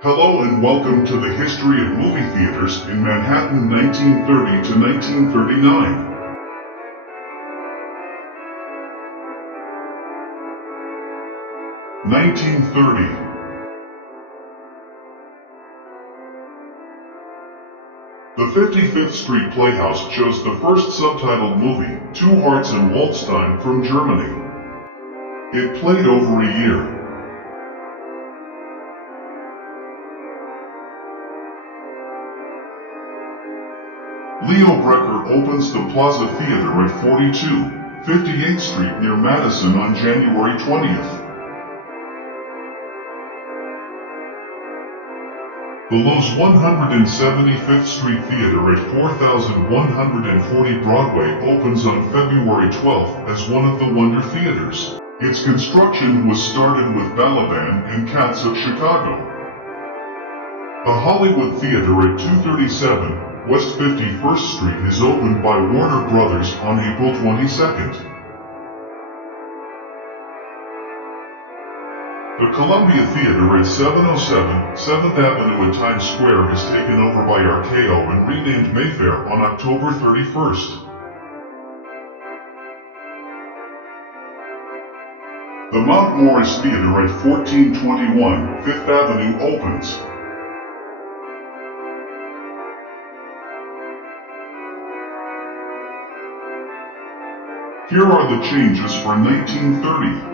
Hello and welcome to the history of movie theaters in Manhattan 1930 to 1939. 1930. The 55th Street Playhouse chose the first subtitled movie, Two Hearts and Waldstein, from Germany. It played over a year. Leo Brecker opens the Plaza Theater at 4258th Street near Madison on January 20th. The Loew's 175th Street Theater at 4140 Broadway opens on February 12th as one of the Wonder Theaters. Its construction was started with Balaban and Katz of Chicago. The Hollywood Theater at 237 West 51st Street is opened by Warner Brothers on April 22nd. The Columbia Theater at 707 7th Avenue at Times Square is taken over by RKO and renamed Mayfair on October 31st. The Mount Morris Theater at 1421 5th Avenue opens. Here are the changes for 1930.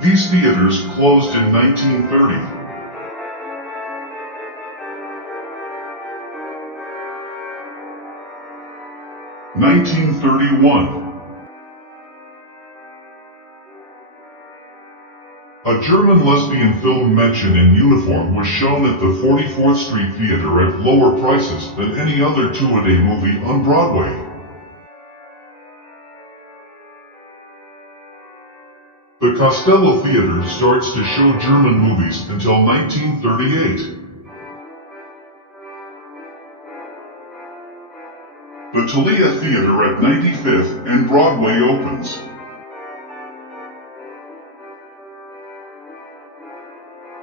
These theaters closed in 1930. 1931. A German lesbian film mentioned in uniform was shown at the 44th Street Theater at lower prices than any other two-a-day movie on Broadway. The Costello Theater starts to show German movies until 1938. The Talia Theater at 95th and Broadway opens.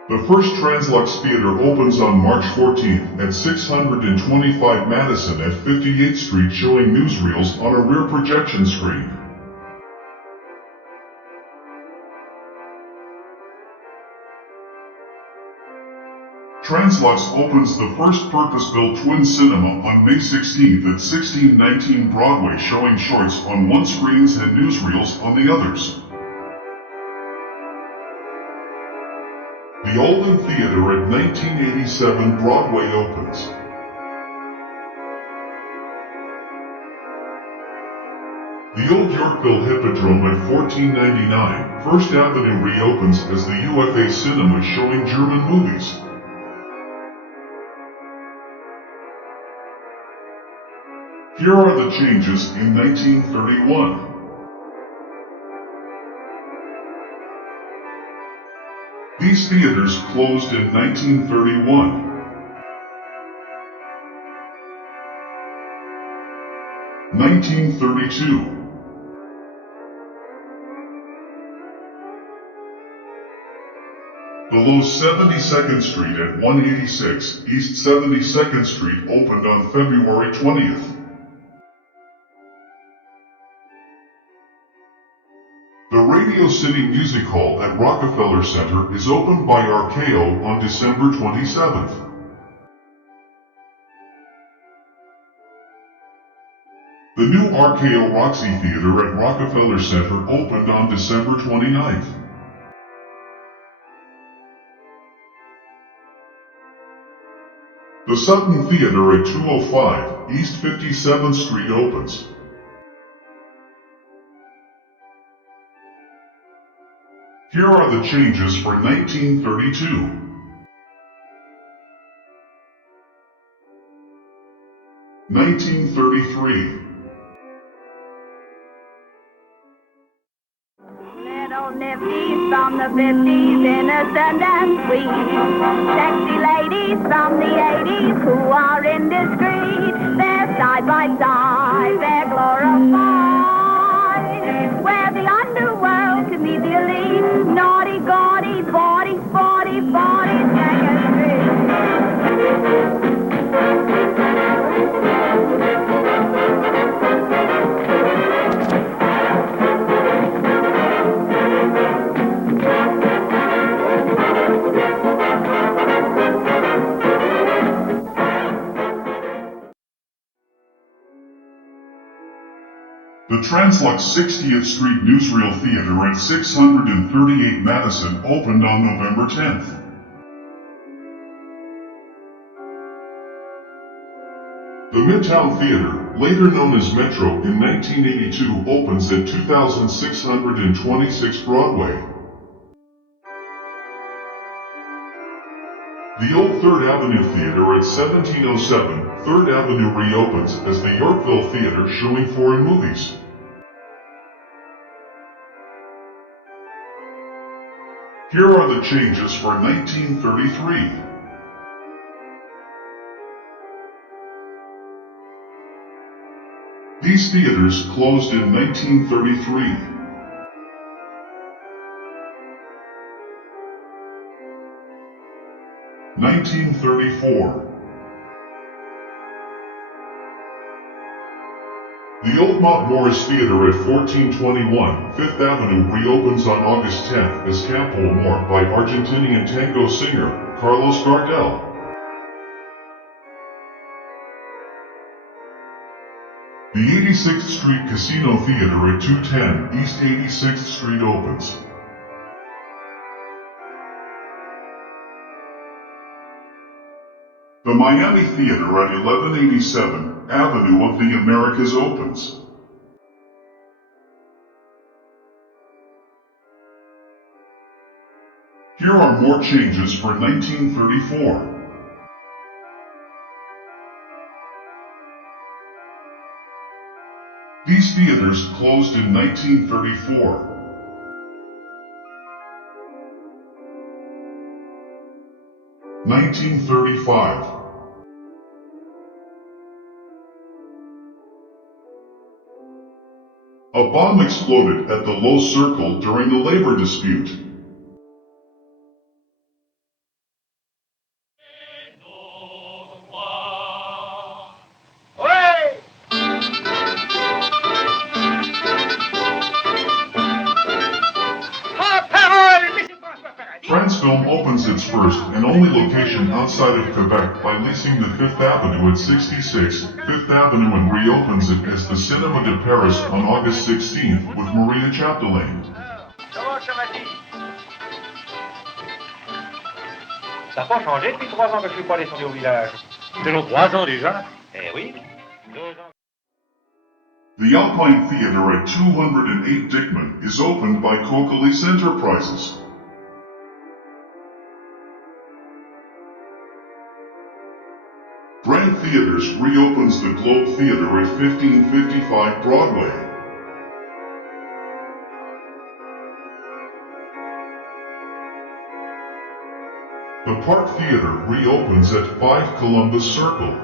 The first Translux Theater opens on March 14th at 625 Madison at 58th Street, showing newsreels on a rear projection screen. Translux opens the first purpose-built twin cinema on May 16th at 1619 Broadway, showing shorts on one screens and newsreels on the others. The Olden Theater at 1987 Broadway opens. The Old Yorkville Hippodrome at 1499 First Avenue reopens as the UFA Cinema, showing German movies. Here are the changes in 1931. These theaters closed in 1931. 1932. The Loew's 72nd Street at 186 East 72nd Street opened on February 20th. The Radio City Music Hall at Rockefeller Center is opened by RKO on December 27th. The new RKO Roxy Theater at Rockefeller Center opened on December 29th. The Sutton Theater at 205 East 57th Street opens. Here are the changes for 1932. 1933. Little nifties from the 50s, innocent and sweet. Sexy ladies from the 80s who are indiscreet. They're side by side, they're glorified. Where the underworld Translux 60th Street Newsreel Theater at 638 Madison opened on November 10th. The Midtown Theater, later known as Metro in 1982, opens at 2626 Broadway. The old 3rd Avenue Theater at 1707 3rd Avenue reopens as the Yorkville Theater, showing foreign movies. Here are the changes for 1933. These theaters closed in 1933. (1934). The old Mount Morris Theater at 1421 5th Avenue reopens on August 10th as Campo Amor by Argentinian tango singer Carlos Gardel. The 86th Street Casino Theater at 210 East 86th Street opens. The Miami Theater at 1187 Avenue of the Americas opens. Here are more changes for 1934. These theaters closed in 1934. (1935). A bomb exploded at the Low Circle during a labor dispute. France Film opens its first and only location outside of Quebec by leasing the 5th Avenue at 66 5th Avenue and reopens it as the Cinéma de Paris on August 16th with Maria Chapdelaine. Ça n'a pas changé depuis 3 ans que je suis pas descendu au village. Déjà 3 ans déjà? Eh oui. 2 ans. The Alpine Theater at 208 Dickman is opened by Coca-Cola Enterprises. Brand Theaters reopens the Globe Theater at 1555 Broadway. The Park Theater reopens at 5 Columbus Circle.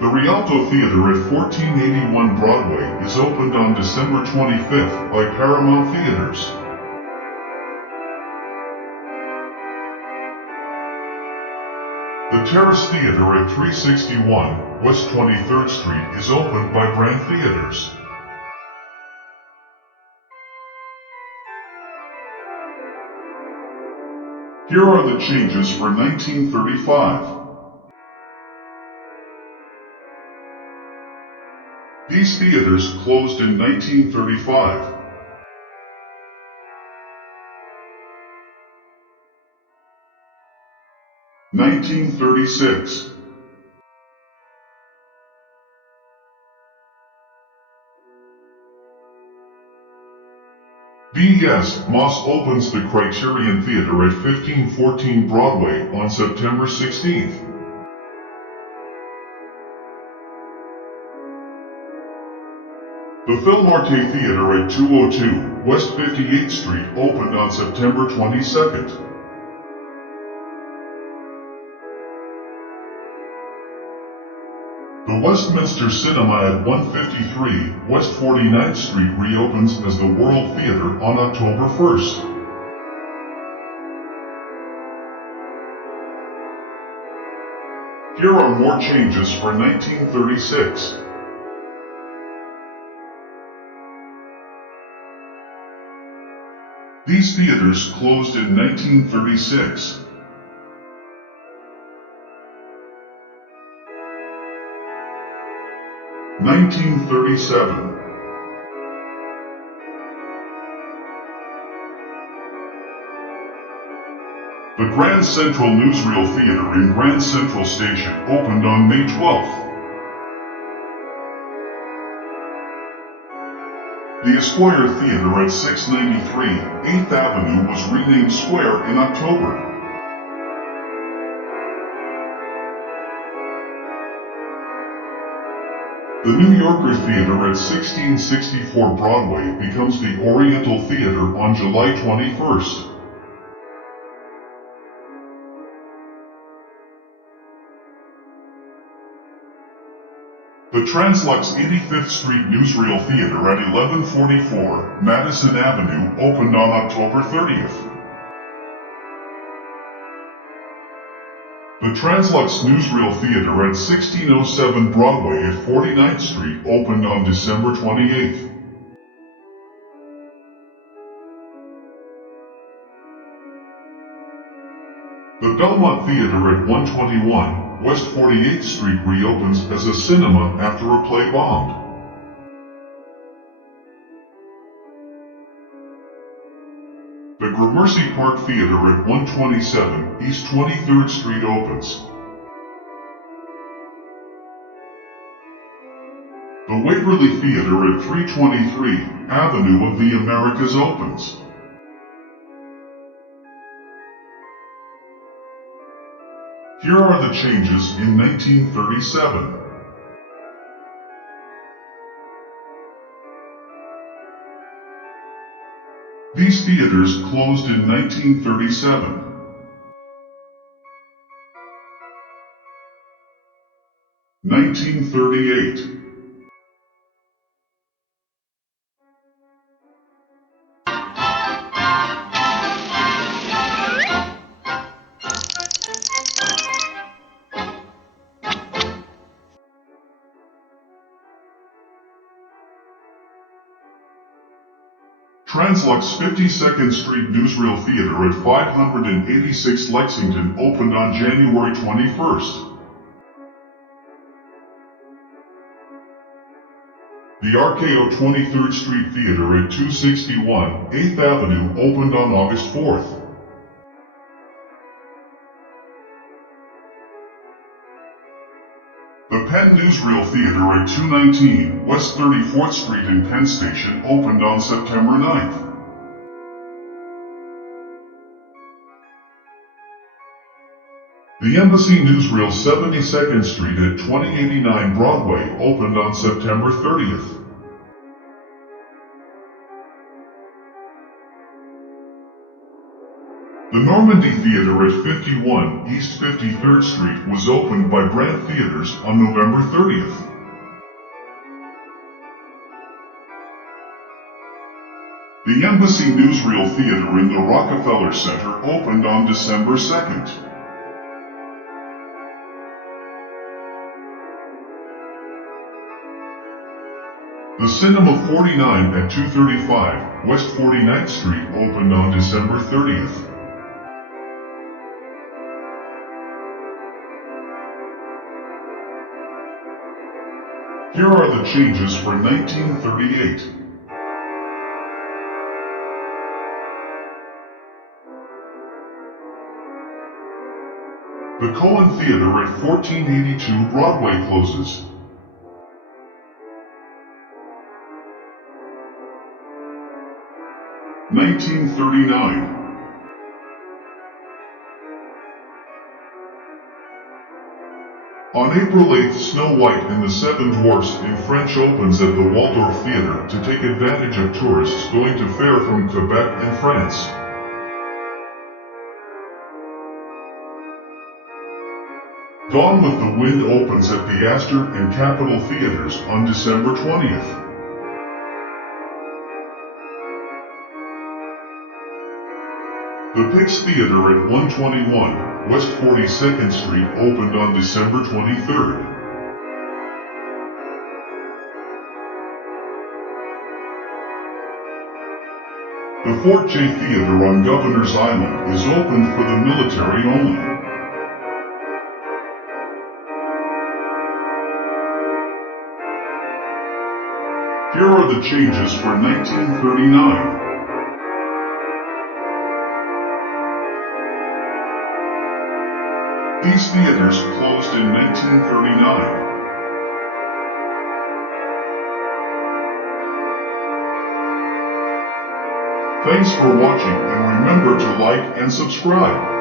The Rialto Theater at 1481 Broadway is opened on December 25th by Paramount Theaters. The Terrace Theater at 361 West 23rd Street is opened by Brand Theaters. Here are the changes for 1935. These theaters closed in 1935. (1936). B.S. Moss opens the Criterion Theater at 1514 Broadway on September 16th. The Philmarte Theater at 202 West 58th Street opened on September 22nd. The Westminster Cinema at 153 West 49th Street reopens as the World Theater on October 1st. Here are more changes for 1936. These theaters closed in 1936. 1937. The Grand Central Newsreel Theater in Grand Central Station opened on May 12th. The Esquire Theater at 693 8th Avenue was renamed Square in October. The New Yorker Theater at 1664 Broadway becomes the Oriental Theater on July 21st. The Translux 85th Street Newsreel Theater at 1144 Madison Avenue opened on October 30th. The Translux Newsreel Theater at 1607 Broadway at 49th Street opened on December 28th. The Belmont Theater at 121 West 48th Street reopens as a cinema after a play bombed. The Gramercy Park Theater at 127 East 23rd Street opens. The Waverly Theater at 323 Avenue of the Americas opens. Here are the changes in 1937. These theaters closed in 1937. (1938). Translux 52nd Street Newsreel Theater at 586 Lexington opened on January 21st. The RKO 23rd Street Theater at 261 8th Avenue opened on August 4th. The Penn Newsreel Theater at 219 West 34th Street in Penn Station opened on September 9th. The Embassy Newsreel 72nd Street at 2089 Broadway opened on September 30th. The Normandy Theater at 51 East 53rd Street was opened by Brand Theaters on November 30th. The Embassy Newsreel Theater in the Rockefeller Center opened on December 2nd. The Cinema 49 at 235 West 49th Street opened on December 30th. Here are the changes for 1938. The Cohen Theater at 1482 Broadway closes. (1939). On April 8th, Snow White and the Seven Dwarfs in French opens at the Waldorf Theater to take advantage of tourists going to fair from Quebec and France. Gone with the Wind opens at the Astor and Capitol Theaters on December 20th. The Pix Theater at 121 West 42nd Street opened on December 23rd. The Fort J Theater on Governor's Island is open for the military only. Here are the changes for 1939. These theaters closed in 1939. Thanks for watching, and remember to like and subscribe.